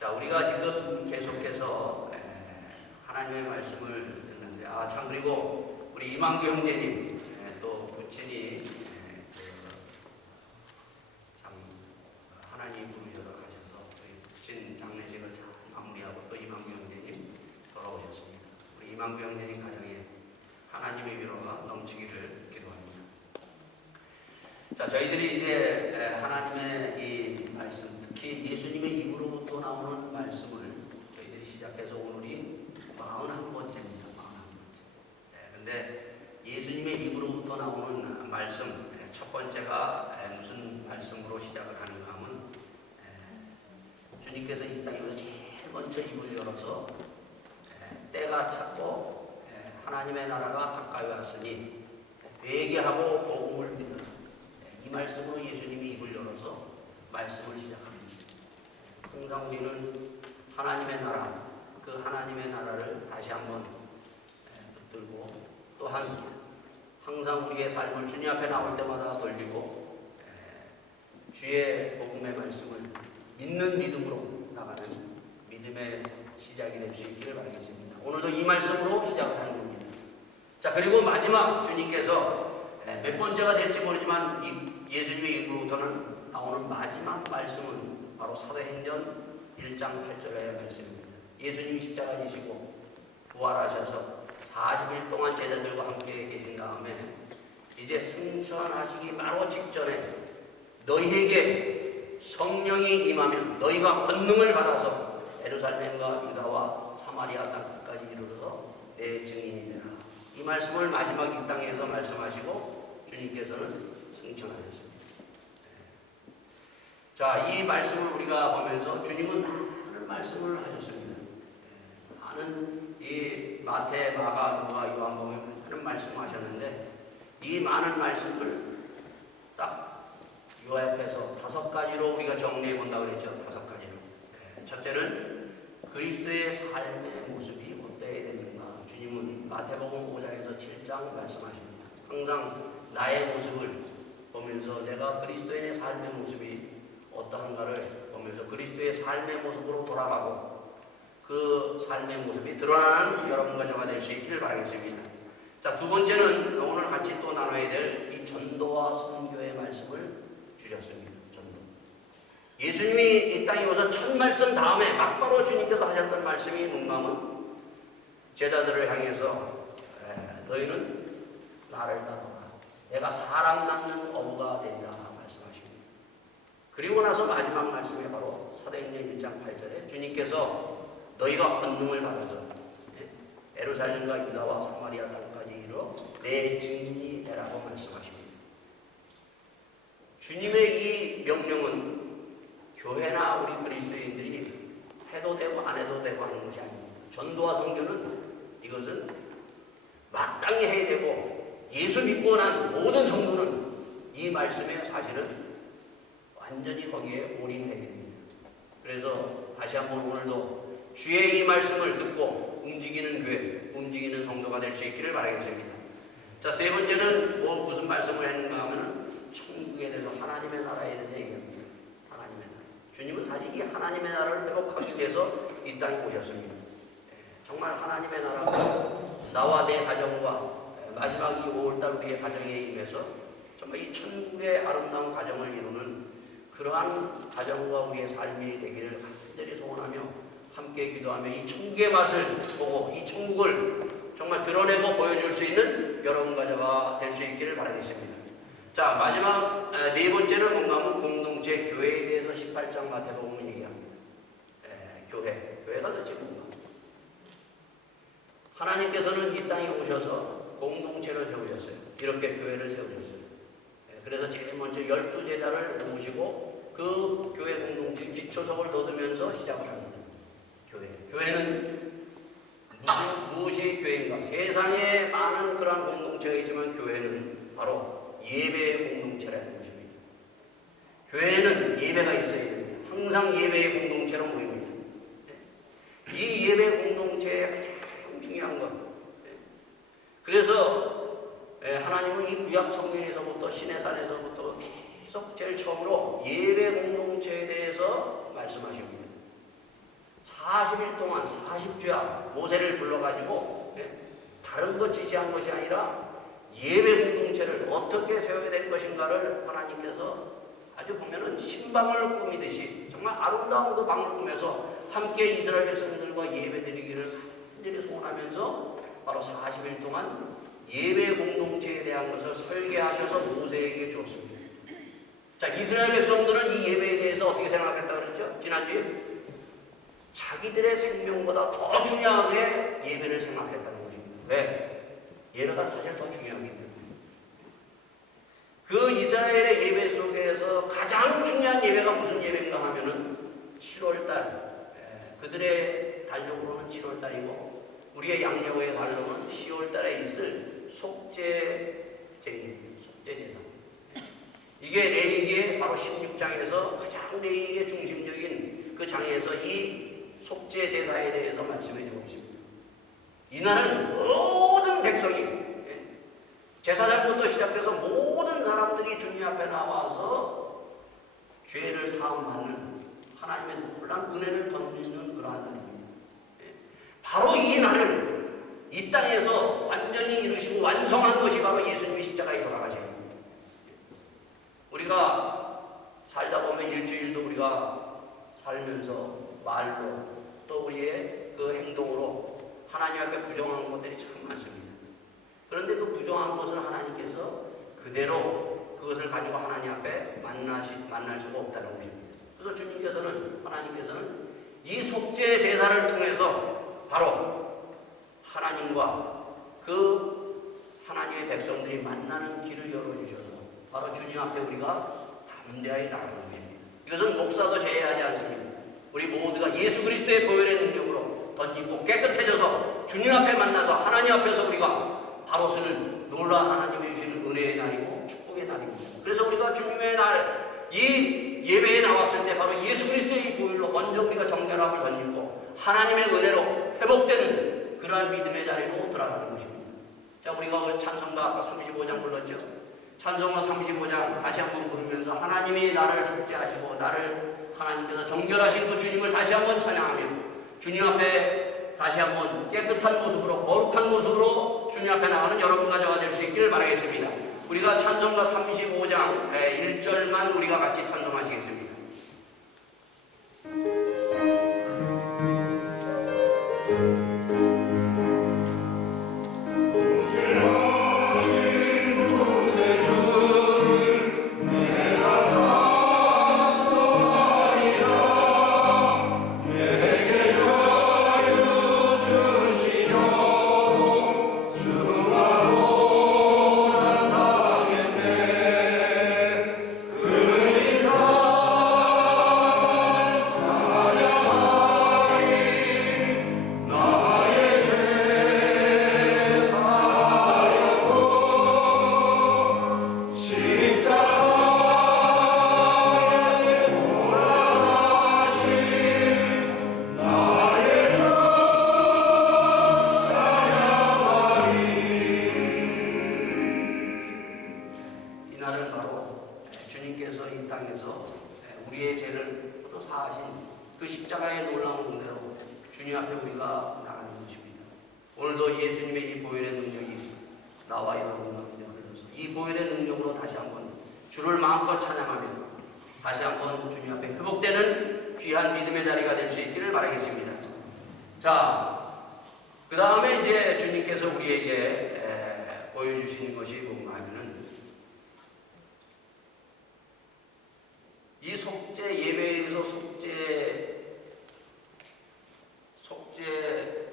자, 우리가 지금 계속해서 하나님의 말씀을 듣는데, 참, 그리고 우리 이만규 형제님, 또 부친이 참 하나님 부르셔서 가셔서 우리 부친 장례식을 잘 마무리하고 또 이만규 형제님 돌아오셨습니다. 우리 이만규 형제님 가정에 하나님의 위로가 넘치기를 기도합니다. 자, 저희들이 이제 하나님의 이 말씀, 특히 예수님의 입으로부터 나오는 말씀을 저희들이 시작해서 오늘이 41번째입니다. 41번째. 근데 예수님의 입으로부터 나오는 말씀, 첫 번째가 무슨 말씀으로 시작을 하는가 하면, 주님께서 이 땅에 오셔서 제일 먼저 입을 열어서 때가 찼고 하나님의 나라가 가까이 왔으니 회개하고 복음을 믿는, 이 말씀으로 예수님이 입을 열어서 말씀을 시작합니다. 항상 우리는 하나님의 나라, 그 하나님의 나라를 다시 한번 붙들고, 또한 항상 우리의 삶을 주님 앞에 나올 때마다 돌리고 주의 복음의 말씀을 믿는 믿음으로 나가는 믿음의 시작이 될 수 있기를 바라겠습니다. 오늘도 이 말씀으로 시작하는 겁니다. 자, 그리고 마지막 주님께서 몇 번째가 될지 모르지만 이 예수님의 입으로부터는 나오는 마지막 말씀은 바로 사도행전 1장 8절의 말씀입니다. 예수님이 십자가 지시고 부활하셔서 40일 동안 제자들과 함께 계신 다음에 이제 승천하시기 바로 직전에 너희에게 성령이 임하면 너희가 권능을 받아서 예루살렘과 유다와 사마리아 땅까지 이르러서 내 증인이 되라. 이 말씀을 마지막 이 땅에서 말씀하시고 주님께서는 승천하셨습니다. 자, 이 말씀을 우리가 보면서 주님은 많은 말씀을 하셨습니다. 많은 이 마태, 마가, 누가, 요한복음 많은 말씀하셨는데 이 많은 말씀을 딱 요약해서 5가지로 우리가 정리해 본다고 그랬죠. 5가지로. 첫째는 그리스도의 삶의 모습이 어때야 되는가. 주님은 마태복음 5장에서 7장 말씀하십니다. 항상 나의 모습을 보면서 내가 그리스도인의 삶의 모습이 어떠한가를 보면서 그리스도의 삶의 모습으로 돌아가고 그 삶의 모습이 드러나는 여러분과 저가 될 수 있기를 바라겠습니다. 자, 두 번째는 오늘 같이 또 나눠야 될 이 전도와 선교의 말씀을 주셨습니다. 전도. 예수님이 이 땅에 오셔서 첫 말씀 다음에 막바로 주님께서 하셨던 말씀이 뭔가 하면 제자들을 향해서 너희는 나를 따르라. 내가 사람 낳는 어부가 되리라 말씀하십니다. 그리고 나서 마지막 말씀에 바로 사도행전 1장 8절에 주님께서 너희가 권능을 받아서 예루살렘과 유다와 사마리아 땅까지 이르러 내 증인이 되라고 말씀하십니다. 주님의 이 명령은 교회나 우리 그리스도인들이 해도 되고 안 해도 되고 하는 것이 아닙니다. 전도와 선교는 이것은 마땅히 해야 되고 예수 믿고 난 모든 성도는 이 말씀에 사실은 완전히 거기에 올인해야 됩니다. 그래서 다시 한번 오늘도 주의 이 말씀을 듣고 움직이는 교회, 움직이는 성도가 될 수 있기를 바라겠습니다. 자, 세 번째는 무슨 말씀을 했는가 하면 천국에 대해서 하나님의 나라에 대해서 얘기합니다. 하나님의 나라. 주님은 사실 이 하나님의 나라를 회복하기 위해서 이 땅에 오셨습니다. 정말 하나님의 나라가 나와 내 가정과 마지막 이 5월달 우리의 가정에 임해서 정말 이 천국의 아름다운 가정을 이루는 그러한 가정과 우리의 삶이 되기를 간절히 소원하며 함께 기도하며 이 천국의 맛을 보고 이 천국을 정말 드러내고 보여줄 수 있는 여러분과 저가 될 수 있기를 바라겠습니다. 자, 마지막 네 번째는 뭔가 하면 공동체 교회에 대해서 18장 마태복음은 얘기합니다. 교회가 도대체 뭔가. 하나님께서는 이 땅에 오셔서 공동체를 세우셨어요. 이렇게 교회를 세우셨어요. 그래서 제일 먼저 12제자를 모시고 그 교회 공동체 기초석을 돋으면서 시작을 합니다. 교회는 무엇이 교회인가? 세상에 많은 그런 공동체가 있지만 교회는 바로 예배의 공동체라는 것입니다. 교회는 예배가 있어야 됩니다. 항상 예배의 공동체로 모입니다. 이 예배 공동체의 가장 중요한 것. 그래서 하나님은 이 구약 성경에서부터 시내산에서부터 계속 제일 처음으로 예배 공동체에 대해서 말씀하십니다. 40일 동안 40주야 모세를 불러가지고 다른 것 지시한 것이 아니라 예배 공동체를 어떻게 세워야 될 것인가를 하나님께서 아주 보면은 신방을 꾸미듯이 정말 아름다운 그 방을 꾸며서 함께 이스라엘 백성들과 예배드리기를 간절히 소원하면서 바로 40일 동안 예배 공동체에 대한 것을 설계하셔서 모세에게 주었습니다. 자, 이스라엘 백성들은 이 예배에 대해서 어떻게 생각했다 그랬죠? 지난주에 자기들의 생명보다 더 중요하게 예배를 생각했다는 것입니다. 왜? 예배가 사실 더 중요하기 때문에. 그 이스라엘의 예배 속에서 가장 중요한 예배가 무슨 예배인가 하면은 7월달, 그들의 달력으로는 7월달이고 우리의 양력의 달로는 10월달에 있을 속죄제입니다. 속죄제사. 이게 레위기의 바로 16장에서 가장 레위기의 중심적인 그 장에서 이 속죄제사에 대해서 말씀해 주고 있습니다. 이날은 모든 백성이 제사장부터 시작해서 모든 사람들이 주님 앞에 나와서 죄를 사함받는 하나님의 놀라운 은혜를 던지는 그러한 날입니다. 바로 이 날을 이 땅에서 완전히 이루시고 완성한 것이 바로 예수님이 십자가에 돌아가신 겁니다. 우리가 살다 보면 일주일도 우리가 살면서 말로 또 우리의 그 행동으로 하나님 앞에 부정한 것들이 참 많습니다. 그런데 그 부정한 것을 하나님께서 그대로 그것을 가지고 하나님 앞에 만날 수가 없다는 것입니다. 그래서 하나님께서는 이 속죄 제사를 통해서 바로 하나님과 그 하나님의 백성들이 만나는 길을 열어주셔서 바로 주님 앞에 우리가 담대하게 나가는 것입니다. 이것은 목사도 제외하지 않습니다. 우리 모두가 예수 그리스도의 보혈의 능력으로 던지고 깨끗해져서 주님 앞에 만나서 하나님 앞에서 우리가 바로 서는 놀라운 하나님의 주시는 은혜의 날이고 축복의 날입니다. 그래서 우리가 주님의 날 이 예배에 나왔을 때 바로 예수 그리스도의 이 보혈로 먼저 우리가 정결함을 던지고 하나님의 은혜로 회복되는 그러한 믿음의 자리로 들어가는 것입니다. 자, 우리가 찬송가 아까 35장 불렀죠. 찬송가 35장 다시 한번 부르면서 하나님이 나를 속죄하시고 나를 하나님께서 정결하신 그 주님을 다시 한번 찬양하며 주님 앞에 다시 한번 깨끗한 모습으로 거룩한 모습으로 주님 앞에 나가는 여러분 가져가 될 수 있기를 바라겠습니다. 우리가 찬송가 35장 1절만 우리가 같이 찬송하시겠습니다. 이 속죄 예배에서 속죄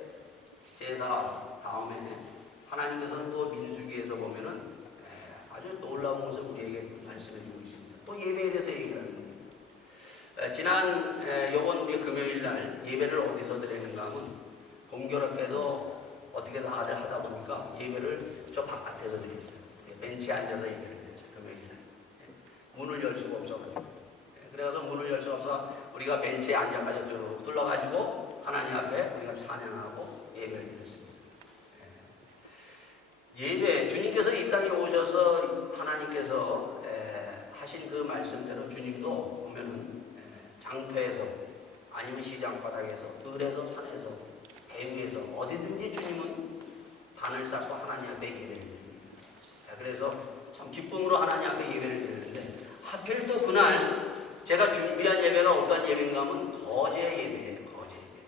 제사 다음에 하나님께서는 또 민수기에서 보면은 아주 놀라운 모습 우리에게 말씀해 주고 있습니다. 또 예배에 대해서 얘기를 합니다. 지난 이번 우리 금요일 날 예배를 어디서 드리는가 하면 공교롭게도 어떻게 다들 하다 보니까 예배를 저 바깥에서 드렸어요. 벤치에 앉아서 예배를 드렸어요. 금요일 날. 문을 열 수가 없어가지고. 그래서 문을 열 수 없어 우리가 벤치에 앉아가지고 쭉 둘러가지고 하나님 앞에 우리가 찬양하고 예배를 드렸습니다. 예배, 주님께서 이 땅에 오셔서 하나님께서 하신 그 말씀대로 주님도 보면은 장터에서 아니면 시장 바닥에서, 들에서, 산에서, 배 위에서 어디든지 주님은 단을 쌓고 하나님 앞에 예배를 드립니다. 그래서 참 기쁨으로 하나님 앞에 예배를 드리는데, 하필 또 그날 제가 준비한 예배가 어떤 예배인가 하면 거제 예배예요. 거제 예배.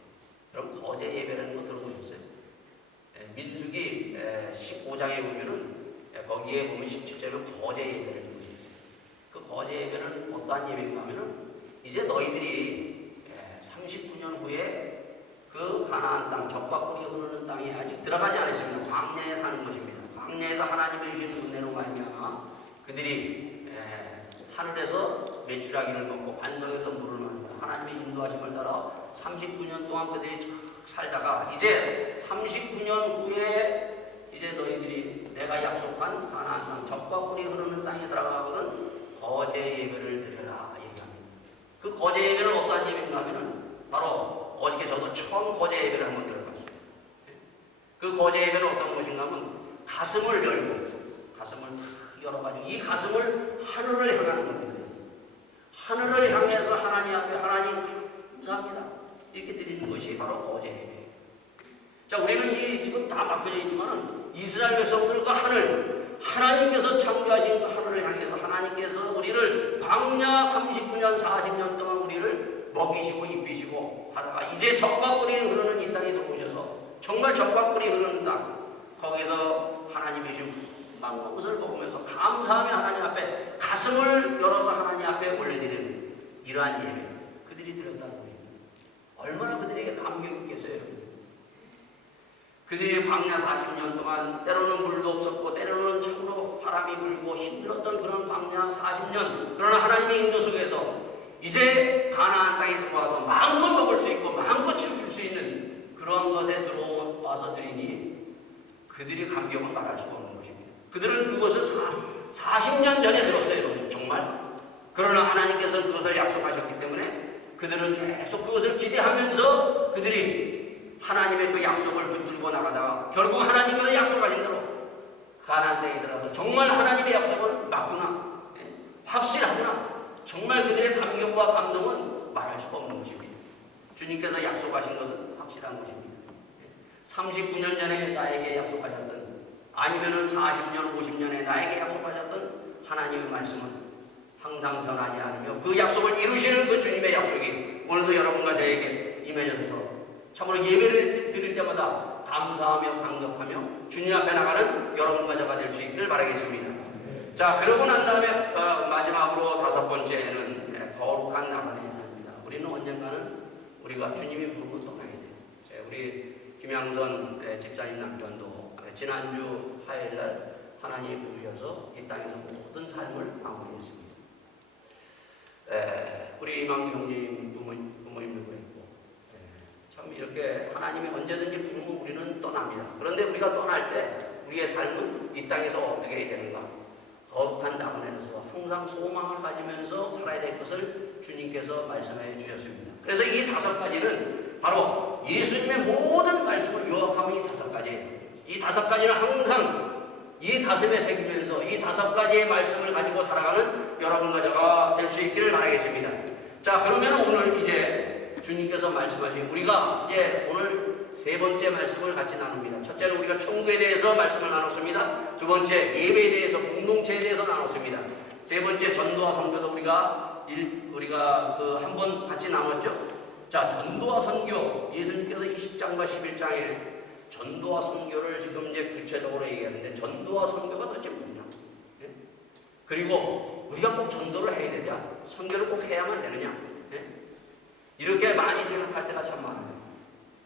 여러분 거제 예배라는 거 들어보셨어요? 민수기 15장에 보면은 거기에 보면 17절에 거제 예배를 드리고 있어요. 그 거제 예배는 어떠한 예배인가 하면은 이제 너희들이 39년 후에 그 가나안 땅, 젖과 꿀이 흐르는 땅에 아직 들어가지 않았습니다. 광야에 사는 것입니다. 광야에서 하나님의 주신 은혜로 말미암아 그들이 하늘에서 메추라기를 먹고 반석에서 물을 마시고 하나님의 인도하심을 따라 39년 동안 그들이 살다가 이제 39년 후에 이제 너희들이 내가 약속한 가나안 땅, 젖과 꿀이 흐르는 땅에 들어가거든 거제 예배를 드려라 얘기합니다. 그 거제 예배는 어떠한 예배인가 하면은 바로 어저께 저도 처음 거제 예배를 한번 들어봤어요. 그 거제 예배는 어떤 것인가 하면 가슴을 열고 가슴을 열어가지고 이 가슴을 하늘을 향하는 겁니다. 하늘을 향해서 하나님 앞에 하나님 감사합니다 이렇게 드리는 것이 바로 거제 예배. 자, 우리는 이 지금 다 막혀져 있지만은 이스라엘 백성들과 하늘, 하나님께서 창조하신 그 하늘을 향해서 하나님께서 우리를 광야 39년 40년 동안 우리를 먹이시고 입히시고 하다가 이제 젖과 꿀이 흐르는 이 땅에 들어오셔서 정말 젖과 꿀이 흐르는 땅, 거기서 하나님이 주신 만난 것을 먹으면서 감사하며 하나님 앞에 가슴을 열어서 하나님 앞에 올려드리는 이러한 예배 그들이 드렸다는 것입니다. 얼마나 그들에게 감격이 있겠어요. 그들이 광야 40년 동안 때로는 물도 없었고 때로는 참으로 바람이 불고 힘들었던 그런 광야 40년, 그러나 하나님의 인도 속에서 이제 가나안 땅에 들어와서 마음껏 먹을 수 있고 마음껏 즐길 수 있는 그러한 것에 들어와서 드리니 그들이 감격은 말할 수가 없는 것입니다. 그들은 그것을 40년 전에 들었어요, 여러분. 정말. 그러나 하나님께서 그것을 약속하셨기 때문에 그들은 계속 그것을 기대하면서 그들이 하나님의 그 약속을 붙들고 나가다가 결국 하나님께서 약속하신 대로 가나안 땅에 들어가서 정말 하나님의 약속은 맞구나, 확실하구나, 정말 그들의 감격과 감동은 말할 수가 없는 것입니다. 주님께서 약속하신 것은 확실한 것입니다. 39년 전에 나에게 약속하셨던, 아니면은 40년, 50년에 나에게 약속하셨던 하나님의 말씀은 항상 변하지 않으며 그 약속을 이루시는 그 주님의 약속이 오늘도 여러분과 저에게 임해져서 참으로 예배를 드릴 때마다 감사하며 감격하며 주님 앞에 나가는 여러분과 저가 될 수 있기를 바라겠습니다. 자, 그러고 난 다음에 마지막으로 다섯 번째는 거룩한 나만의 삶입니다. 우리는 언젠가는 우리가 주님이 부르고 떠나야 돼요. 우리 김양선 집사님 남편도 지난주 화요일날 하나님이 부르셔서 이 땅에서 모든 삶을 마무리했습니다. 우리 이만규 형님 부모님도 그랬고, 참 이렇게 하나님이 언제든지 부르면 우리는 떠납니다. 그런데 우리가 떠날 때 우리의 삶은 이 땅에서 어떻게 해야 되는가? 거룩한 나무에서 항상 소망을 가지면서 살아야 될 것을 주님께서 말씀해 주셨습니다. 그래서 이 다섯 가지는 바로 예수님의 모든 말씀을 요약하면 이 다섯 가지예요. 이 다섯 가지는 항상 이 가슴에 새기면서 이 다섯 가지의 말씀을 가지고 살아가는 여러분과 저가 될 수 있기를 바라겠습니다. 자, 그러면 오늘 이제 주님께서 말씀하신 우리가 이제 오늘 세 번째 말씀을 같이 나눕니다. 첫째는 우리가 천국에 대해서 말씀을 나눴습니다. 두 번째 예배에 대해서, 공동체에 대해서 나눴습니다. 세 번째 전도와 선교도 우리가 그 한 번 같이 나눴죠. 자, 전도와 선교, 예수님께서 20장과 11장에 전도와 선교를 지금 이제 구체적으로 얘기하는데 전도와 선교가 도대체 뭐냐? 예? 그리고 우리가 꼭 전도를 해야 되냐? 선교를 꼭 해야만 되느냐? 예? 이렇게 많이 생각할 때가 참 많아요.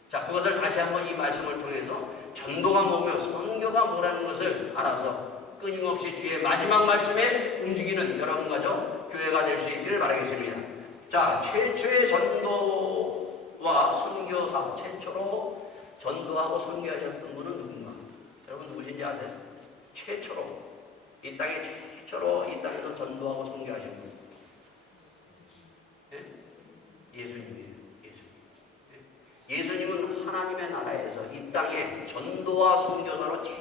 자, 그것을 다시 한번 이 말씀을 통해서 전도가 뭐며 선교가 뭐라는 것을 알아서 끊임없이 주의 마지막 말씀에 움직이는 여러분과 저 교회가 될 수 있기를 바라겠습니다. 자, 최초의 전도와 선교사, 최초로 전도하고 선교하셨던 분은 누군가? 여러분 누구신지 아세요? 최초로 이 땅에 최초로 이 땅에서 전도하고 선교하신 분, 예? 예수님이에요. 예수님은 하나님의 나라에서 이 땅에 전도와 선교사로 제일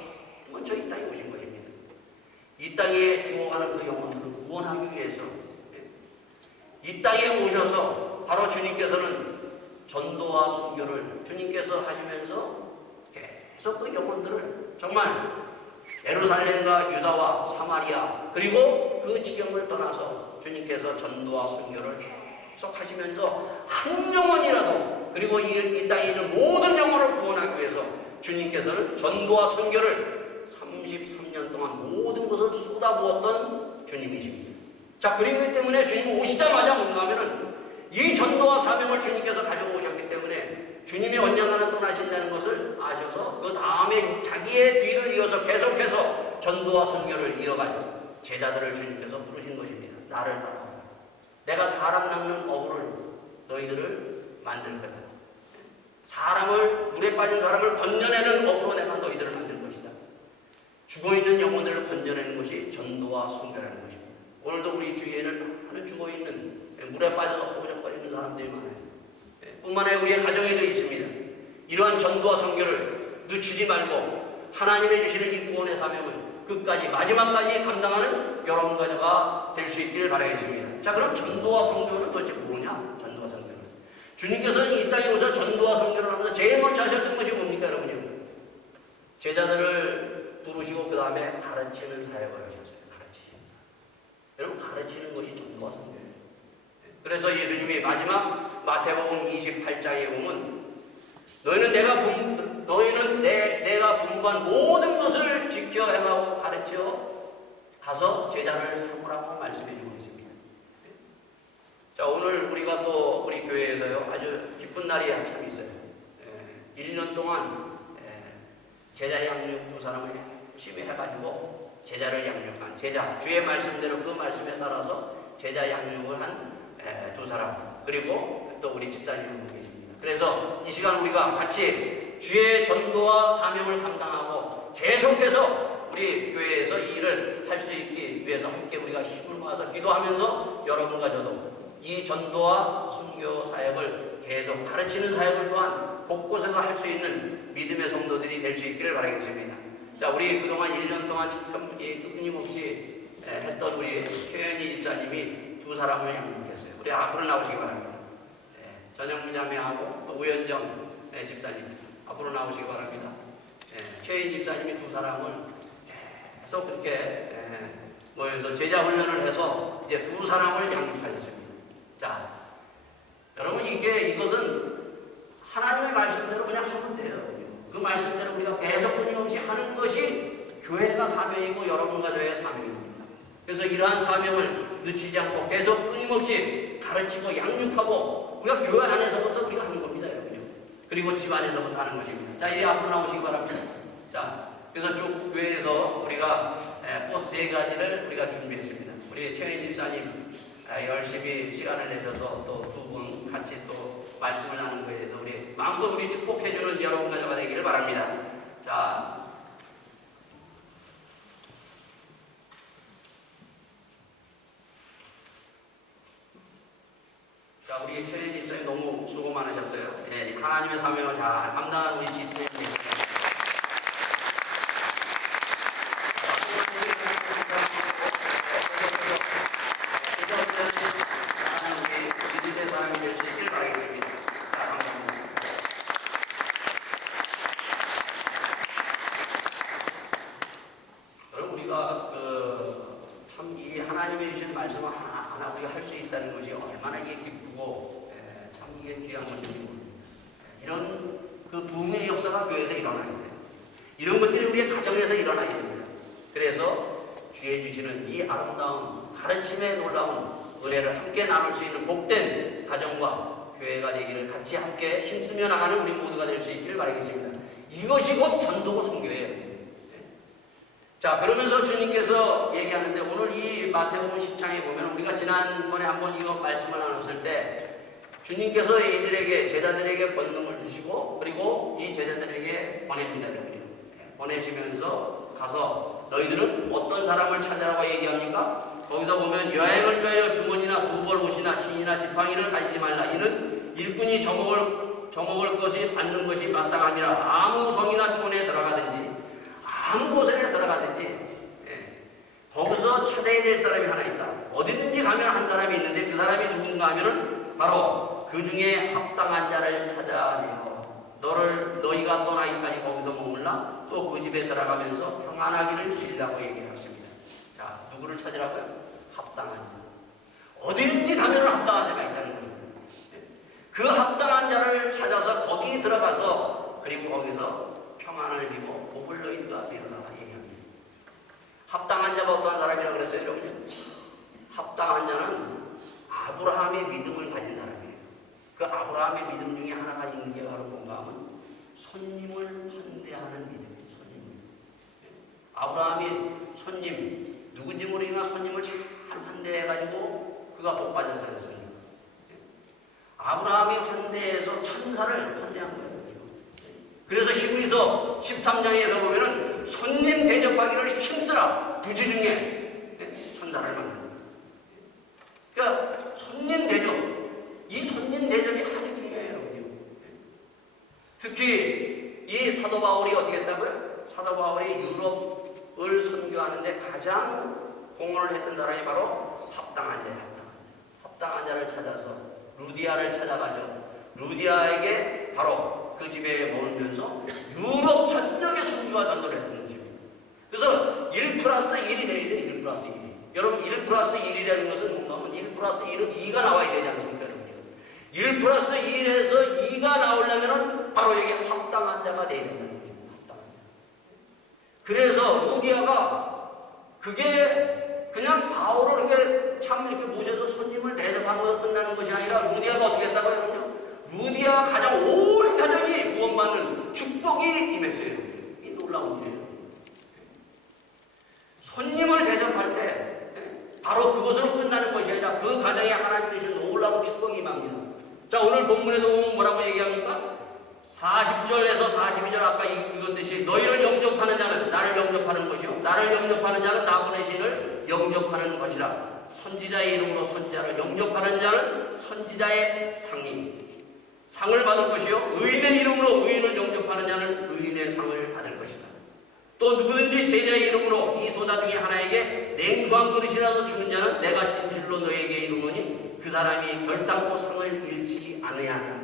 먼저 이 땅에 오신 것입니다. 이 땅에 죽어가는 그 영혼들을 구원하기 위해서 이 땅에 오셔서 바로 주님께서는 전도와 선교를 주님께서 하시면서 계속 그 영혼들을 정말 예루살렘과 유다와 사마리아 그리고 그 지경을 떠나서 주님께서 전도와 선교를 계속 하시면서 한 영혼이라도 그리고 이 땅에 있는 모든 영혼을 구원하기 위해서 주님께서는 전도와 선교를 33년 동안 모든 것을 쏟아부었던 주님이십니다. 자, 그리고 때문에 주님 오시자마자 뭔가 하면은 이 전도와 사명을 주님께서 가지고 오셨기 때문에 주님이 언젠가는 떠나신다는 것을 아셔서 그 다음에 자기의 뒤를 이어서 계속해서 전도와 선교를 이어갈 제자들을 주님께서 부르신 것입니다. 나를 따라오라. 내가 사람 낚는 어부를 너희들을 만들 거다. 사람을 물에 빠진 사람을 건져내는 어부로 내가 너희들을 만들 것이다. 죽어있는 영혼들을 건져내는 것이 전도와 선교라는 것입니다. 오늘도 우리 주위에는 하는 죽어있는 물에 빠져서 허우적거리는 사람들이 많아요. 뿐만 아니라 우리의 가정에도 있습니다. 이러한 전도와 선교를 늦추지 말고 하나님의 주시는 이 구원의 사명을 끝까지 마지막까지 감당하는 여러분과 될 수 있기를 바라겠습니다. 자, 그럼 전도와 선교는 도대체 뭐냐? 전도와 선교는 주님께서는 이 땅에 오셔서 전도와 선교를 하면서 제일 먼저 하셨던 것이 뭡니까, 여러분요? 제자들을 부르시고 그 다음에 가르치는 사역을 하셨어요. 가르치십니다. 여러분, 가르치는 것이 전도와 선교예요. 그래서 예수님이 마지막 마태복음 28장에 보면 너희는 내가 분부한 모든 것을 지켜 행하고 가르쳐 가서 제자를 삼으라고 말씀해 주고 있습니다. 자, 오늘 우리가 또 우리 교회에서요 아주 기쁜 날이 한참 있어요. 1년 동안 제자 양육 두 사람을 열심히 해가지고 제자를 양육한 제자 주의 말씀대로 그 말씀에 따라서 제자 양육을 한 두 사람 그리고 또 우리 집사님이 계십니다. 그래서 이 시간 우리가 같이 주의 전도와 사명을 감당하고 계속해서 우리 교회에서 이 일을 할 수 있기 위해서 함께 우리가 힘을 모아서 기도하면서 여러분과 저도 이 전도와 선교 사역을 계속 가르치는 사역을 또한 곳곳에서 할 수 있는 믿음의 성도들이 될 수 있기를 바라겠습니다. 자, 우리 그동안 1년 동안 참 끊임없이 했던 우리 최현희 집사님이 두 사람을 양육했어요. 우리 앞으로 나오시기 바랍니다. 전영미 자매하고 또 우현정 집사님 앞으로 나오시기 바랍니다. 최인 집사님이 두 사람을 계속 그렇게 모여서 제자 훈련을 해서 이제 두 사람을 양육하셨습니다. 자, 여러분 이것은 하나님의 말씀대로 그냥 하면 돼요. 그 말씀대로 우리가 계속 끊임없이 하는 것이 교회가 사명이고 여러분과 저의 사명입니다. 그래서 이러한 사명을 늦추지 않고 계속 끊임없이 가르치고 양육하고 우리가 교회 안에서부터 우리가 하는 겁니다, 여러분. 그리고 집 안에서부터 하는 것입니다. 자, 이제 앞으로 나오시기 바랍니다. 자, 그래서 쭉 교회에서 우리가 버스 3가지를 우리가 준비했습니다. 우리 최인 집사님 열심히 시간을 내셔서 또 두 분 같이 또 말씀을 나누는 거에 대해서 우리 마음껏 우리 축복해주는 여러분과 되기를 바랍니다. 자, 우리 최인 집사님 너무 수고 많으셨어요. 하나님의 사명을 잘 감당하는 우리 집사님. 여러분, 우리가 참 이 하나님의 주신 말씀을 하나 우리가 할 수 있다는 것이 얼마나 이게 기쁘고 참 이게 귀한 것이고 이런 그 부흥의 역사가 교회에서 일어나야 돼요. 이런 것들이 우리의 가정에서 일어나야 됩니다. 그래서 주의 주시는 이 아름다운 가르침의 놀라운 은혜를 함께 나눌 수 있는 복된 가정과 교회가 되기를 같이 함께 힘쓰며 나가는 우리 모두가 될 수 있기를 바라겠습니다. 이것이 곧 전도고 선교예요. 자, 그러면서 주님께서 얘기하는데 오늘 이 마태복음 10장에 보면 우리가 지난번에 한번 이거 말씀을 나눴을 때 주님께서 이들에게 제자들에게 권능을 주시고 그리고 이 제자들에게 보냅니다. 보내시면서 가서 너희들은 어떤 사람을 찾으라고 얘기합니까? 거기서 보면 여행을 위하여 주머니나 두벌 옷이나 신이나 지팡이를 가지지 말라. 이는 일꾼이 저먹을 것이 받는 것이 마땅하니라. 아무 성이나 촌에 들어가든지 아무 곳에 들어가든지 거기서 찾아야 될 사람이 하나 있다. 어디든지 가면 한 사람이 있는데 그 사람이 누군가 하면은 바로 그 중에 합당한 자를 찾아내어 너희가 떠나기까지 거기서 머물라. 또 그 집에 들어가면서 평안하기를 빌라고 얘기했습니다. 자, 누구를 찾으라고요? 합당한 자. 어디든지 가면 합당한 자가 있다는 거죠. 그 합당한 자를 찾아서 거기 들어가서 그리고 거기서 평안을 이루고 복을 너희가 이루라 얘기합니다. 합당한 자가 어떠한 사람이라고 그랬어요, 여러분? 합당한 자는 아브라함의 믿음을 가진 사람이에요. 그 아브라함의 믿음 중에 하나가 있는 게 바로 뭔가 하면 손님을 환대하는 믿음이에요. 손님. 아브라함이 손님, 누군지 모르지만 손님을 잘 환대해가지고 그가 복 받은 자였습니다. 아브라함이 환대해서 천사를 환대한 거예요. 그래서 히브리서 13장에서 보면은 손님 대접하기를 힘쓰라. 부지 중에 천사를 만납니다. 그러니까 손님 대접, 이 손님 대접이 아주 중요해요. 특히 이 사도 바울이 어떻게 했다고요? 사도 바울이 유럽을 선교하는데 가장 공헌을 했던 사람이 바로 합당한 자예요. 합당한 자를 찾아서 루디아를 찾아가죠. 루디아에게 바로 그 집에 머물면서 유럽 전역의 선교와 전도를 했던 거죠. 그래서 1+1이 돼야 돼요. 1+1. 여러분 1+1이라는 것은 뭔가 하면 1+1은 2가 나와야 되지 않습니까? 1+1에서 2가 나오려면 바로 여기 합당한 자가 되어야 된다는 거죠. 합당한 자. 그래서 루디아가 그게 그냥 바울을 이렇게 참 이렇게 모셔서 손님을 대접하는 것으로 끝나는 것이 아니라 루디아가 어떻게 했다고요? 루디아가 가장 온 가정이 구원받는 축복이 임했어요. 이 놀라운 일이에요. 손님을 대접할 때 바로 그것으로 끝나는 것이 아니라 그 가정에 하나님 주신 놀라운 축복이 임합니다. 자, 오늘 본문에도 보면 뭐라고 얘기합니까? 40절에서 42절 아까 읽었듯이 너희를 영접하는 자는 나를 영접하는 것이요 나를 영접하는 자는 나 보내신을 영접하는 것이라. 선지자의 이름으로 선지자를 영접하는 자는 선지자의 상을 받을 것이요 의인의 이름으로 의인을 영접하는 자는 의인의 상을 받을 것이다. 또 누구든지 제자의 이름으로 이 소자 중에 하나에게 냉수한 그릇이라도 주는 자는 내가 진실로 너에게 이르노니 그 사람이 결단코 상을 잃지 않으야하라.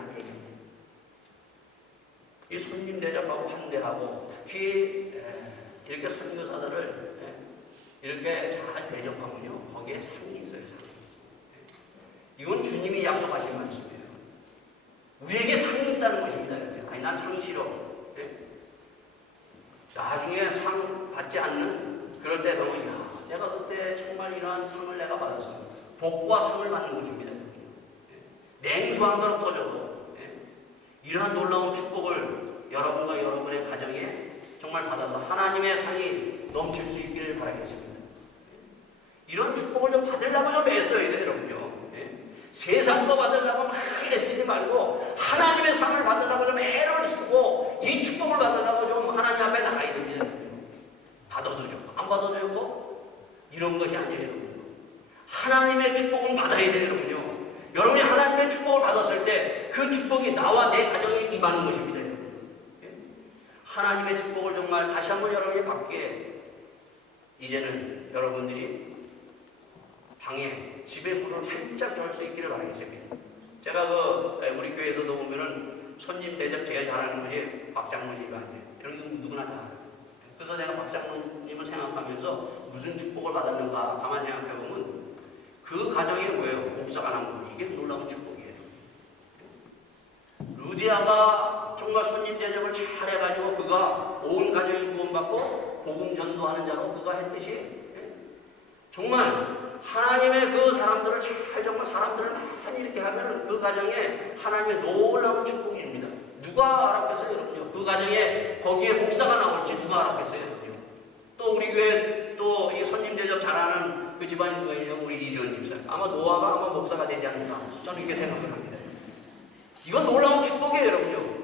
이 손님 대접하고 환대하고 특히 이렇게 선교사들을 이렇게 잘 대접하면요 거기에 상이 있어요. 상. 이건 주님이 약속하신 말씀이에요. 우리에게 상이 있다는 것입니다. 아니 난 상 싫어. 나중에 상 받지 않는 그럴 때 보면 야 내가 그때 정말 이러한 상을 내가 받았어. 복과 상을 받는 것입니다. 냉수한 걸 떠줘도 이러한 놀라운 축복을 여러분과 여러분의 가정에 정말 받아서 하나님의 상이 넘칠 수 있기를 바라겠습니다. 이런 축복을 좀 받으려고 좀 애써야 돼요, 여러분요. 세상 거 받으려고 막 애쓰지 말고 하나님의 상을 받으려고 좀 애를 쓰고 이 축복을 받으려고 좀 하나님 앞에 나가야 됩니다. 받아도 좋고 안 받아도 좋고 이런 것이 아니에요. 하나님의 축복은 받아야 돼요, 여러분요. 여러분이 하나님의 축복을 받았을 때 그 축복이 나와 내 가정에 임하는 것입니다. 하나님의 축복을 정말 다시 한번 여러분이 받기에 이제는 여러분들이 방에 집에 문을 활짝 열 수 있기를 바라겠습니다. 제가 우리 교회에서도 보면은 손님 대접 제일 잘하는 것이 박 장로님이 아니에요. 이런 거 누구나 다 알아요. 그래서 내가 박 장로님을 생각하면서 무슨 축복을 받았는가 가만 생각해 보면 그 가정에 뭐예요? 목사가 난 거. 이게 놀라운 축복이에요. 루디아가 정말 손님 대접을 잘 해가지고 그가 온 가정이 구원받고 복음 전도하는 자로 그가 했듯이 정말 하나님의 그 사람들을 잘 정말 사람들을 많이 이렇게 하면 그 가정에 하나님의 놀라운 축복입니다. 누가 알았겠어요, 여러분요? 그 가정에 거기에 목사가 나올지 누가 알았겠어요, 여러분요? 또 우리 교회 또 이 손님 대접 잘하는 그 집안이 누가 있냐면 우리 이지원 집사님. 아마 노아가 아마 목사가 되지 않을까 저는 이렇게 생각을 합니다. 이건 놀라운 축복이에요, 여러분요.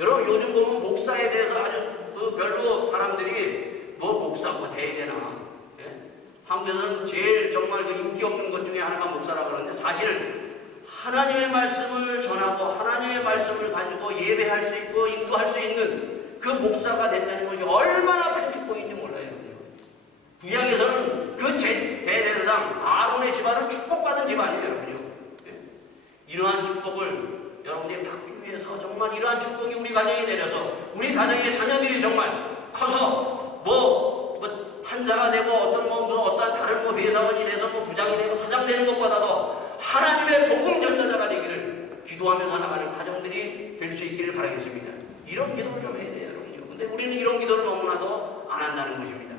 여러분 요즘 보면 목사에 대해서 아주 별로 사람들이 뭐 목사가 돼야 되나. 한국에서는 제일 정말 그 인기 없는 것 중에 하나가 목사라고 그러는데 사실 하나님의 말씀을 전하고 하나님의 말씀을 가지고 예배할 수 있고 인도할 수 있는 그 목사가 된다는 것이 얼마나 큰 축복인지 몰라요. 구약에서는 그 대제사장 아론의 집안을 축복받은 집안이에요, 여러분요. 이러한 축복을 여러분들이 받기 위해서 정말 이러한 축복이 우리 가정에 내려서 우리 가정의 자녀들이 정말 커서 뭐 판사가 되고 어떤 다른 회사원이 돼서 부장이 되고 사장 되는 것보다도 하나님의 복음 전달자가 되기를 기도하면서 나가는 가정들이 될 수 있기를 바라겠습니다. 이런 기도를 좀 해야 돼요, 여러분요. 근데 우리는 이런 기도를 너무나도 안 한다는 것입니다.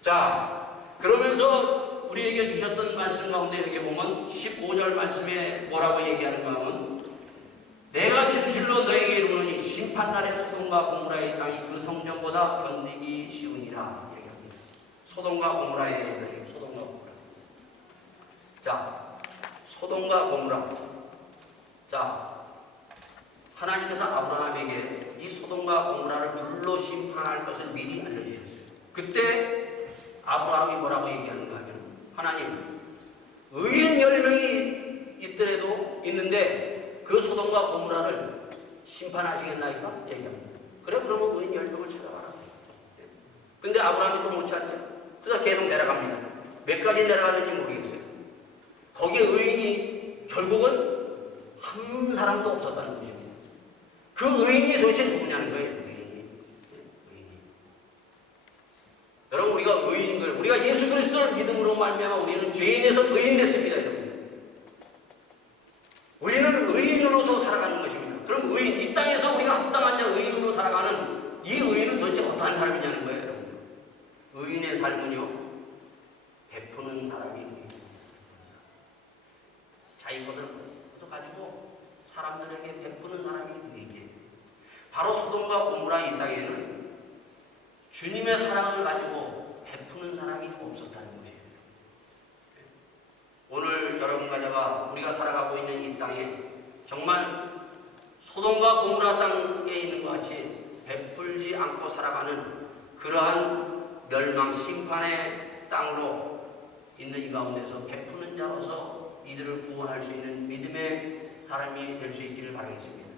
자, 그러면서 우리에게 주셨던 말씀 가운데 여기 보면 15절 말씀에 뭐라고 얘기하는가 하면 내가 진실로 너에게 이르노니 심판날에 소돔과 고모라의 땅이 그 성전보다 견디기 쉬우니라 얘기합니다. 소돔과 고모라에 대해서 소돔과 고모라. 자, 소돔과 고모라. 자, 하나님께서 아브라함에게 이 소돔과 고모라를 불로 심판할 것을 미리 알려주셨어요. 그때 아브라함이 뭐라고 얘기하는가 하면 하나님, 의인 10명이 있더라도 있는데 그 소돔과 고모라를 심판하시겠나이까? 얘기합니다. 그래, 그러면 의인 10명을 찾아가라. 근데 아브라함이 또 못 찾죠. 그래서 계속 내려갑니다. 몇 가지 내려가는지 모르겠어요. 거기에 의인이 결국은 한 사람도 없었다는 것입니다. 그 의인이 도대체 누구냐는 거예요. 의인이. 여러분, 우리가 의인을, 우리가 예수 그리스도를 믿음으로 말미암아 우리는 죄인에서 의인 됐습니다. 여러분. 우리는 의인으로서 살아가는 것입니다. 그럼 의인, 이 땅에서 우리가 합당한 자 의인으로 살아가는 이 의인은 도대체 어떠한 사람이냐는 거예요. 여러분. 의인의 삶은요, 베푸는 사람이 의인입니다. 자기 것을 가지고 사람들에게 베푸는 사람이 의인이에요. 바로 소돔과 고모라 이 땅에는 주님의 사랑을 가지고 베푸는 사람이 없었다는 것이에요. 오늘 여러분과 제가 우리가 살아가고 있는 이 땅에 정말 소돔과 고모라 땅에 있는 것 같이 베풀지 않고 살아가는 그러한 멸망 심판의 땅으로 있는 이 가운데서 베푸는 자로서 이들을 구원할 수 있는 믿음의 사람이 될 수 있기를 바라겠습니다.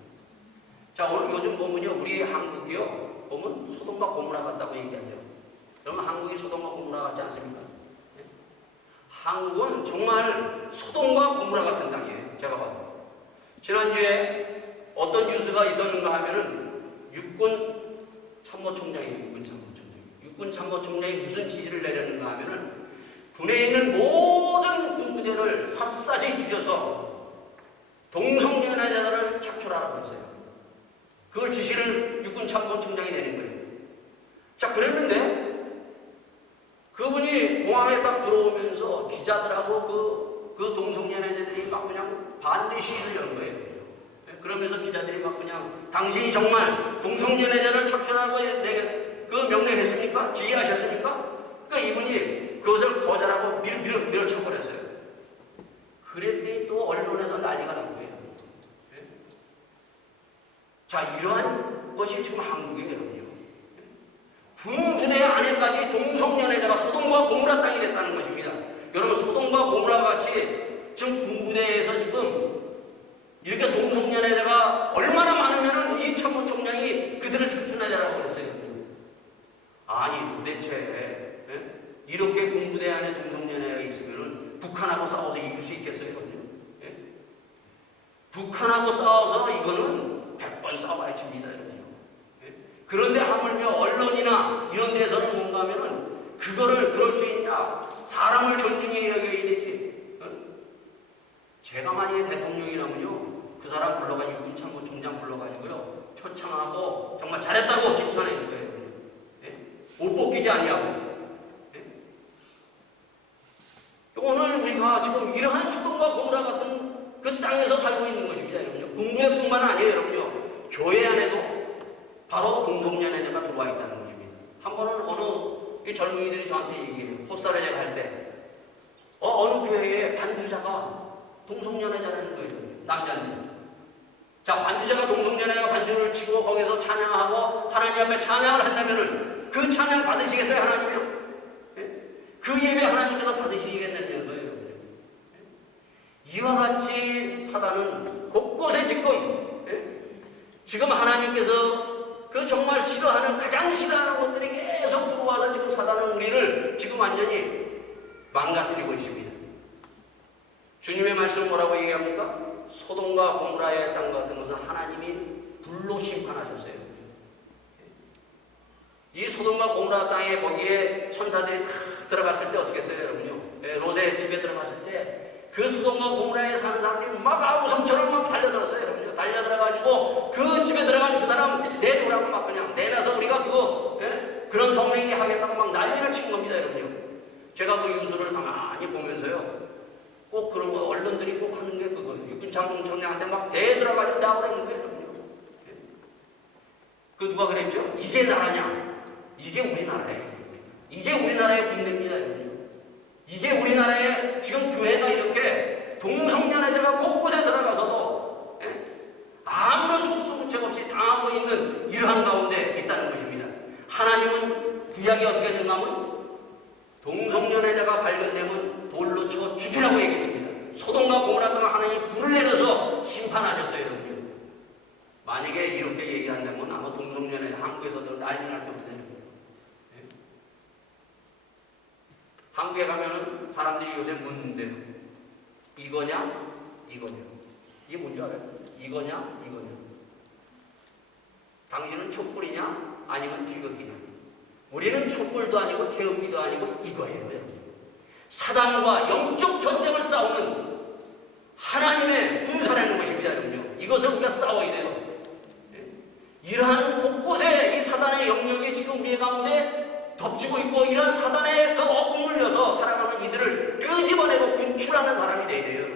자, 오늘 요즘 보면요, 우리 한국이요, 보면 소돔과 고모라 같다고 얘기하죠. 그러면 한국이 소돔과 고모라 같지 않습니까? 네? 한국은 정말 소돔과 고모라 같은 땅이에요. 제가 봐도. 지난주에 어떤 뉴스가 있었는가 하면은 육군 참모총장이 육군 참모총장이 무슨 지시를 내렸는가 하면은 군에 있는 모든 군부대를 샅샅이 뒤져서 동성연애자들을 착출하라고 했어요. 그걸 지시를 육군 참모총장이 내린 거예요. 자, 그랬는데 그분이 공항에 딱 들어오면서 기자들하고 그 동성연애자들이 막 그냥 반대 시위를 연 거예요. 그러면서 기자들이 막 그냥 당신이 정말 동성연애자를 착출하고 그 명령했습니까? 지휘하셨습니까? 그러니까 이분이 그것을 거절하고 밀어쳐버렸어요. 그랬더니 또 언론에서 난리가 난 거예요. 자, 이러한 것이 지금 한국이에요. 군부대 안에까지 동성연애자가 소돔과 고모라 땅이 됐다는 것입니다. 여러분, 소돔과 고모라 같이 지금 군부대에서 지금 이렇게 동성연애자가 얼마나 많으면은 이 참모총장이 그들을 색출하자라고 그랬어요. 아니, 도대체 이렇게 군부대 안에 동성연애가 있으면은 북한하고 싸워서 이길 수 있겠어요? 북한하고 싸워서 이거는 100번 싸워야 집니다. 그런데 하물며 언론이나 이런 데서는 뭔가 하면은 그거를 그럴 수 있냐? 사람을 존중해 여겨야 되지. 제가 만약에 대통령이라면요, 그 사람 불러가 육군 참모총장 불러가지고요, 초청하고 정말 잘했다고 칭찬해 거예요. 옷 벗기지 아니하고. 오늘 우리가 지금 이러한 소돔과 고모라 같은 그 땅에서 살고 있는 것입니다. 여러분요. 군부대뿐만 아니에요. 여러분요. 교회 안에도 바로 동성연애자가 들어와 있다는 것입니다. 한 번은 어느 젊은이들이 저한테 얘기해요. 호스타레제 갈 때 어느 교회에 반주자가 동성연애자라는 거예요. 남자인데. 자, 반주자가 동성연애자 반주를 치고 거기서 찬양하고 하나님 앞에 찬양을 한다면은 그 찬양 받으시겠어요, 하나님이요? 그 예배 하나님께서 받으시겠느냐는 거예요. 이와 같이 사단은 곳곳에 지금 하나님께서 그 정말 싫어하는, 가장 싫어하는 것들이 계속 들어와서 지금 사단은 우리를 지금 완전히 망가뜨리고 있습니다. 주님의 말씀은 뭐라고 얘기합니까? 소돔과 고모라의 땅 같은 것은 하나님이 불로 심판하셨어요. 이 소돔과 고모라 땅에 거기에 천사들이 다 들어갔을 때 어떻게 했어요, 여러분요? 롯의 집에 들어갔을 때 그 소돔과 고모라에 사는 사람들이 막 아우성처럼 막 달려들었어요, 여러분요. 달려들어가지고 그 집에 들어간 그 사람 내두라고 막 그냥 내놔서 우리가 그거 그런 성행위 하겠다고 막 난리를 친 겁니다, 여러분요. 제가 그 뉴스를 가만히 보면서요. 꼭 그런 거 언론들이 꼭 하는 게 그거예요. 육군 장군청장한테 막 대들어가지고 나오라는 거예요, 여러분요. 그 누가 그랬죠? 이게 나라냐? 이게 우리나라예요. 이게 우리나라의 군대입니다, 여러분요. 이게 우리나라의 지금 교회가 이렇게 동성연애자가 곳곳에 들어가서도 아무런 속수무책 없이 당하고 있는 이러한 가운데 있다는 것입니다. 하나님은 구약이 어떻게 되냐면 동성연애자가 발견되면 돌로 쳐 죽이라고 얘기했습니다. 소돔과 고모라 땅을 하나님이 불을 내려서 심판하셨어요, 여러분요. 만약에 이렇게 얘기한다면 아마 동성연애 한국에서도 난리 날 겁니다. 한국에 가면은 사람들이 요새 묻는데요. 이거냐? 이거냐? 이게 뭔지 알아요? 이거냐? 이거냐? 당신은 촛불이냐? 아니면 태극기냐? 우리는 촛불도 아니고 태극기도 아니고 이거예요. 사단과 영적 전쟁을 싸우는 하나님의 군사라는 것입니다, 여러분요. 이것을 우리가 싸워야 돼요. 이러한 곳곳에 이 사단의 영역이 지금 우리 가운데 덮치고 있고 이런 사단의 그 억눌려서 살아가는 이들을 끄집어내고 구출하는 사람이 되어야 돼요.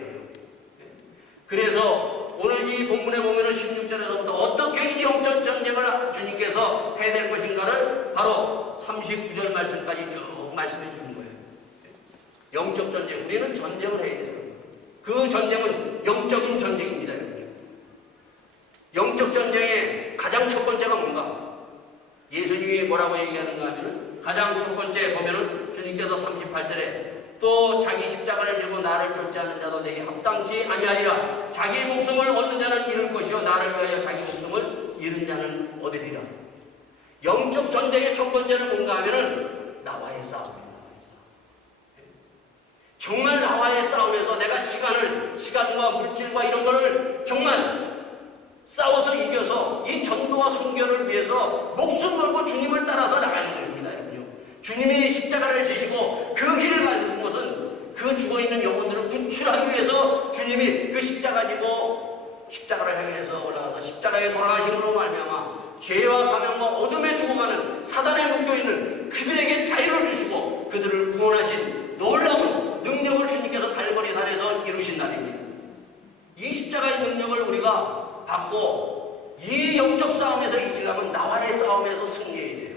그래서 오늘 이 본문에 보면은 16절에서부터 어떻게 이 영적 전쟁을 주님께서 해야 될 것인가를 바로 39절 말씀까지 쭉 말씀해 주는 거예요. 영적 전쟁, 우리는 전쟁을 해야 돼요. 그 전쟁은 영적인 전쟁입니다. 영적 전쟁의 가장 첫 번째가 뭔가? 예수님이 뭐라고 얘기하는가 하면은 가장 첫 번째 보면은 주님께서 38절에 또 자기 십자가를 지고 나를 쫓지 않는 자도 내게 합당치 아니하리라. 자기 목숨을 얻는 자는 잃을 것이요 나를 위하여 자기 목숨을 잃은 자는 얻으리라. 영적 전쟁의 첫 번째는 뭔가 하면은 나와의 싸움입니다. 정말 나와의 싸움에서 내가 시간과 물질과 이런 거를 정말 싸워서 이겨서 이 전도와 선교를 위해서 목숨 걸고 주님을 따라서 나가는 겁니다. 주님이 십자가를 지시고 그 길을 가신 것은 그 죽어있는 영혼들을 구출하기 위해서 주님이 그 십자가 지고 십자가를 향해서 올라가서 십자가에 돌아가심으로 말미암아 죄와 사명과 어둠에 죽어가는 사단에 묶여있는 그들에게 자유를 주시고 그들을 구원하신 놀라운 능력을 주님께서 갈보리산에서 이루신 날입니다. 이 십자가의 능력을 우리가 받고 이 영적 싸움에서 이기려면 나와의 싸움에서 승리해야 돼요.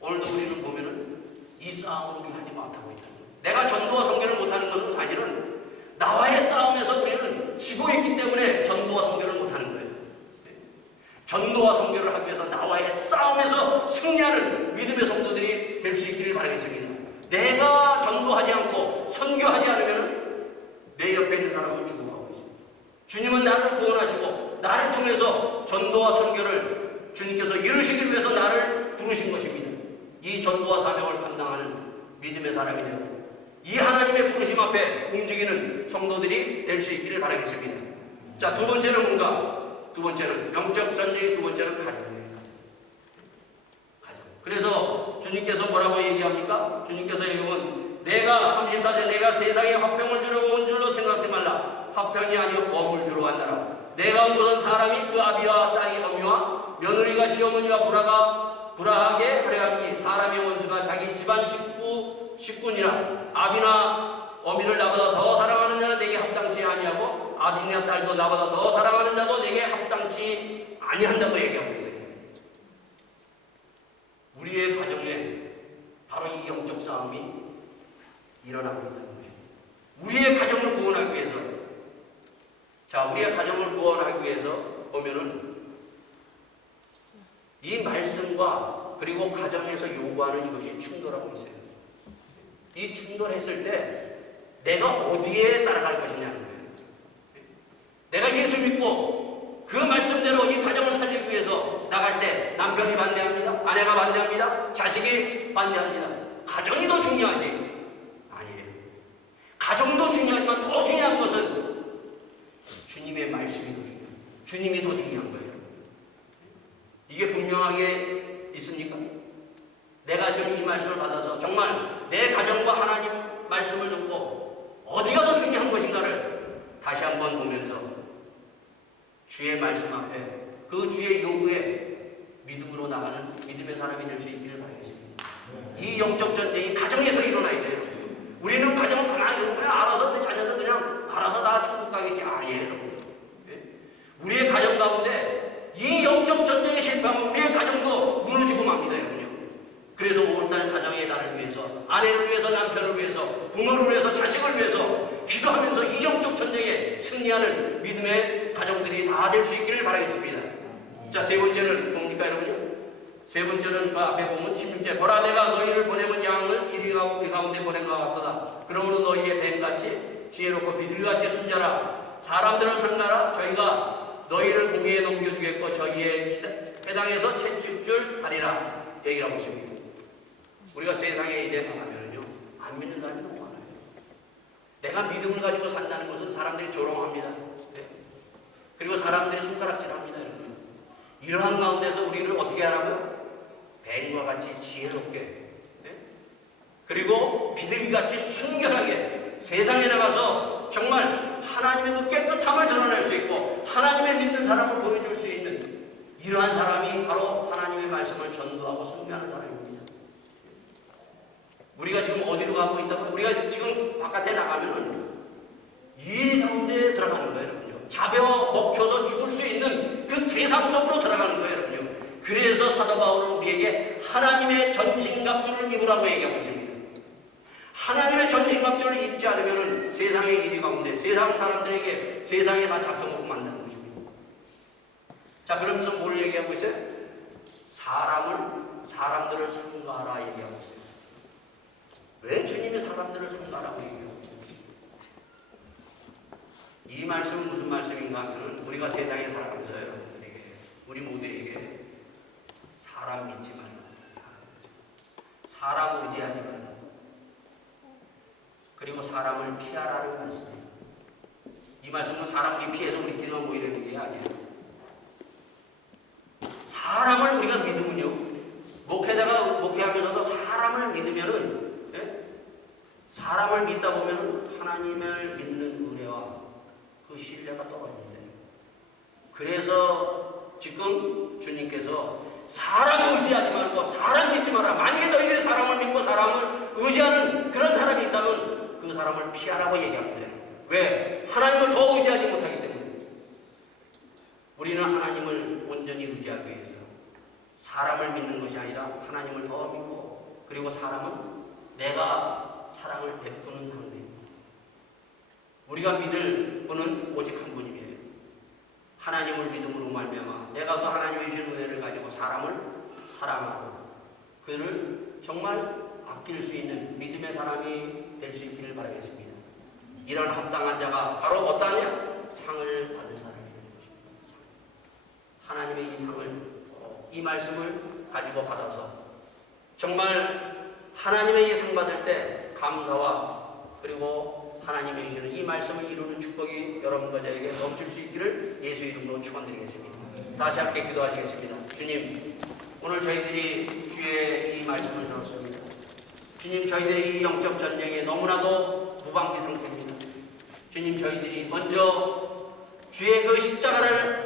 오늘도 우리는 보면은 이 싸움을 우리 하지 못하고 있다. 내가 전도와 선교를 못하는 것은 사실은 나와의 싸움에서 우리는 지고 있기 때문에 전도와 선교를 못하는 거예요. 전도와 선교를 하기 위해서 나와의 싸움에서 승리하는 믿음의 성도들이 될 수 있기를 바라겠습니다. 내가 전도하지 않고 선교하지 않으면 내 옆에 있는 사람은 죽어가고 있습니다. 주님은 나를 구원하시고 나를 통해서 전도와 선교를 주님께서 이루시기 위해서 나를 부르신 것입니다. 이 전도와 사명을 감당하는 믿음의 사람이 되고 이 하나님의 부르심 앞에 움직이는 성도들이 될 수 있기를 바라겠습니다. 자, 두 번째는 뭔가? 두 번째는 영적 전쟁의 두 번째는 가정이에요. 가정. 그래서 주님께서 뭐라고 얘기합니까? 주님께서 얘기하면 내가 34절 내가 세상에 화평을 주려고 온 줄로 생각하지 말라. 화평이 아니요 검을 주러 왔나라. 내가 온 것은 사람이 그 아비와 딸이 어미와 며느리가 시어머니와 불화하게 하려 함이 사람의 원수가 자기 집안 식구니라. 아비나 어미를 나보다 더 사랑하는 자는 내게 합당치 아니하고 아비나 딸도 나보다 더 사랑하는 자도 내게 합당치 아니한다고 얘기하고 있어요. 우리의 가정에 바로 이 영적 싸움이 일어나고 있다는 것입니다. 우리의 가정을 구원하기 위해서, 자, 우리의 가정을 구원하기 위해서 보면은 이 말씀과 그리고 가정에서 요구하는 이것이 충돌하고 있어요. 이 충돌했을 때 내가 어디에 따라갈 것이냐는 거예요. 내가 예수 믿고 그 말씀대로 이 가정을 살리기 위해서 나갈 때 남편이 반대합니다. 아내가 반대합니다. 자식이 반대합니다. 가정이 더 중요하지? 아니에요. 가정도 중요하지만 더 중요한 것은 주의 말씀이 더 중요해요. 주님이 더 중요한 거예요. 이게 분명하게 있습니까? 내가 지금 이 말씀을 받아서 정말 내 가정과 하나님 말씀을 듣고 어디가 더 중요한 것인가를 다시 한번 보면서 주의 말씀 앞에 그 주의 요구에 믿음으로 나가는 믿음의 사람이 될 수 있기를 바라겠습니다. 이 영적 전쟁이 가정에서 일어나야 돼요. 우리는 가정을 가만히 두고 그냥 알아서 내 자녀들 그냥 알아서 다 천국 가겠지. 아니에요. 우리의 가정 가운데 이 영적 전쟁에 실패하면 우리의 가정도 무너지고 맙니다, 여러분요. 그래서 5월달 가정의 날을 위해서, 아내를 위해서, 남편을 위해서, 부모를 위해서, 자식을 위해서 기도하면서 이 영적 전쟁에 승리하는 믿음의 가정들이 다 될 수 있기를 바라겠습니다. 자, 세 번째는 뭡니까, 여러분요? 세 번째는 그 앞에 보면 16절, 보라 내가 너희를 보내면 양을 이리 가운데 보낸 것 같도다. 그러므로 너희의 뱀같이 지혜롭고 비둘기같이 순자라. 사람들을 상가라. 저희가 너희를 공회에 넘겨주겠고 저희의 회당에서 채찍줄 하리라. 얘기를 하고 있습니다. 우리가 세상에 이제 나가면요, 안 믿는 사람이 너무 많아요. 내가 믿음을 가지고 산다는 것은 사람들이 조롱합니다. 그리고 사람들이 손가락질합니다. 여러분. 이러한 가운데서 우리를 어떻게 하라고요? 뱀과 같이 지혜롭게, 그리고 비둘기같이 순결하게 세상에 나가서 정말 하나님의 그 깨끗함을 드러낼 수 있고 하나님의 믿는 사람을 보여줄 수 있는 이러한 사람이 바로 하나님의 말씀을 전도하고 순교하는 사람입니다. 우리가 지금 어디로 가고 있다고? 우리가 지금 바깥에 나가면은 이 가운데 들어가는 거예요, 여러분요. 잡혀 먹혀서 죽을 수 있는 그 세상 속으로 들어가는 거예요, 여러분요. 그래서 사도 바울은 우리에게 하나님의 전신갑주를 입으라고 얘기하고 있습니다. 하나님의 전신갑주를 입지 않으면 세상의 일 가운데 세상 사람들에게 세상에 다 잡혀먹고 만드는 것입니다. 자, 그러면서 뭘 얘기하고 있어요? 사람들을 삼가라 얘기하고 있어요. 왜 주님이 사람들을 삼가라고 얘기하고 있어요? 이 말씀은 무슨 말씀인가 하면 우리가 세상에 살아가면서 여러분들에게, 우리 모두에게 사람 믿지 말라. 사람 의지하지 말라. 그리고 사람을 피하라는 말씀이에요. 이 말씀은 사람이 피해서 우리끼리만 모이려는 게 아니에요. 사람을 우리가 믿으면요, 목회자가 목회하면서도 사람을 믿으면은, 사람을 믿다 보면은 하나님을 믿는 의뢰와 그 신뢰가 떨어진대요. 그래서 지금 주님께서 사람 의지하지 말고 사람 믿지 마라. 만약에 너희들이 사람을 믿고 사람을 의지하는 그런 사람이 있다면 그 사람을 피하라고 얘기합니다. 왜? 하나님을 더 의지하지 못하기 때문에. 우리는 하나님을 온전히 의지하기 위해서 사람을 믿는 것이 아니라 하나님을 더 믿고, 그리고 사람은 내가 사랑을 베푸는 상대입니다. 우리가 믿을 분은 오직 한 분이에요. 하나님을 믿음으로 말미암아 내가 그 하나님의 주신 은혜를 가지고 사람을 사랑하고 그를 정말 아낄 수 있는 믿음의 사람이 될 수 있기를 바라겠습니다. 이런 합당한 자가 바로 어떠하냐? 상을 받을 사람이 되는 것입니다. 하나님의 이 상을, 이 말씀을 가지고 받아서 정말 하나님의 이 상 받을 때 감사와 그리고 하나님의 주시는 이 말씀을 이루는 축복이 여러분과 저에게 넘칠 수 있기를 예수 이름으로 축원드리겠습니다. 다시 함께 기도하시겠습니다. 주님, 오늘 저희들이 주의 이 말씀을 들었습니다. 주님, 저희들이 이 영적 전쟁에 너무나도 무방비 상태입니다. 주님, 저희들이 먼저 주의 그 십자가를